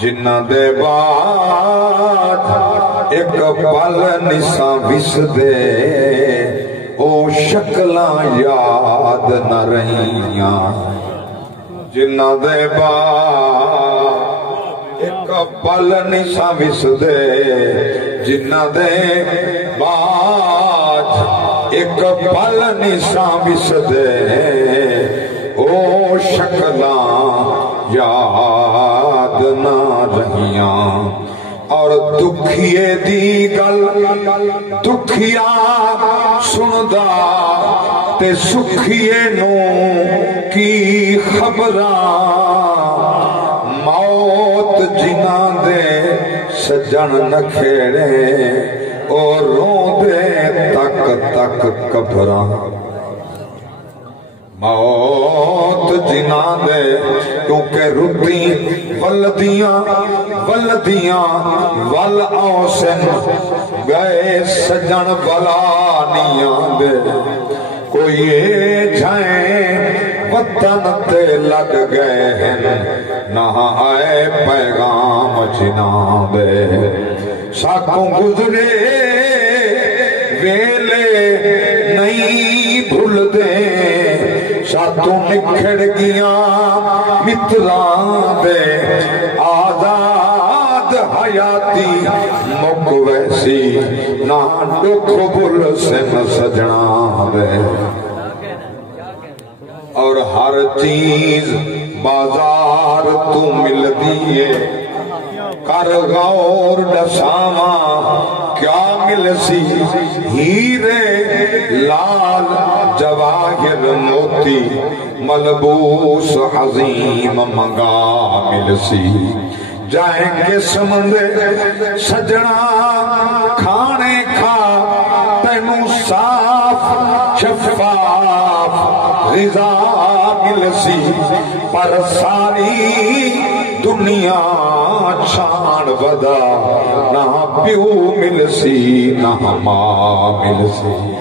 جنہ دے بعد ایک پل نساں وس دے او شکلاں یاد نہ رہیاں جنہ دے بعد ایک پل نساں وس دے جنہ دے بعد ایک پل نساں وس دے او شکلاں یاد نہ رہیاں اور دکھیے دی گل دکھیا سندا تے سکھیے نو کی خبراں موت جنہاں دے سجن نہ کھیڑے اور رو دے تک تک قبراں موت جنا دے کیونکہ رتی ولدیاں ول آسن گئے سجن بلانیاں دے کوئی جھائیں وطن تے لگ گئے ہیں نہ آئے پیغام جنا دے ساکوں گزرے ویلے نہیں بھول دے ساتوں نکھڑ گیاں متران دے آزاد حیاتی مک ویسی نہ دکھ بھول سے نہ سجنا دے اور ہر چیز بازار تو مل دیئے کر غور ڈساواں کیا مل سی ہیرے لال جواہر موتی ملبوس عظیم منگا مل سی جائیں گے سمندے سجنا کھانے کھا تینوں صاف شفاف غذا مل سی پر ساری دنیا چھان ودا نہ پیو مل سی نہ ماں مل سی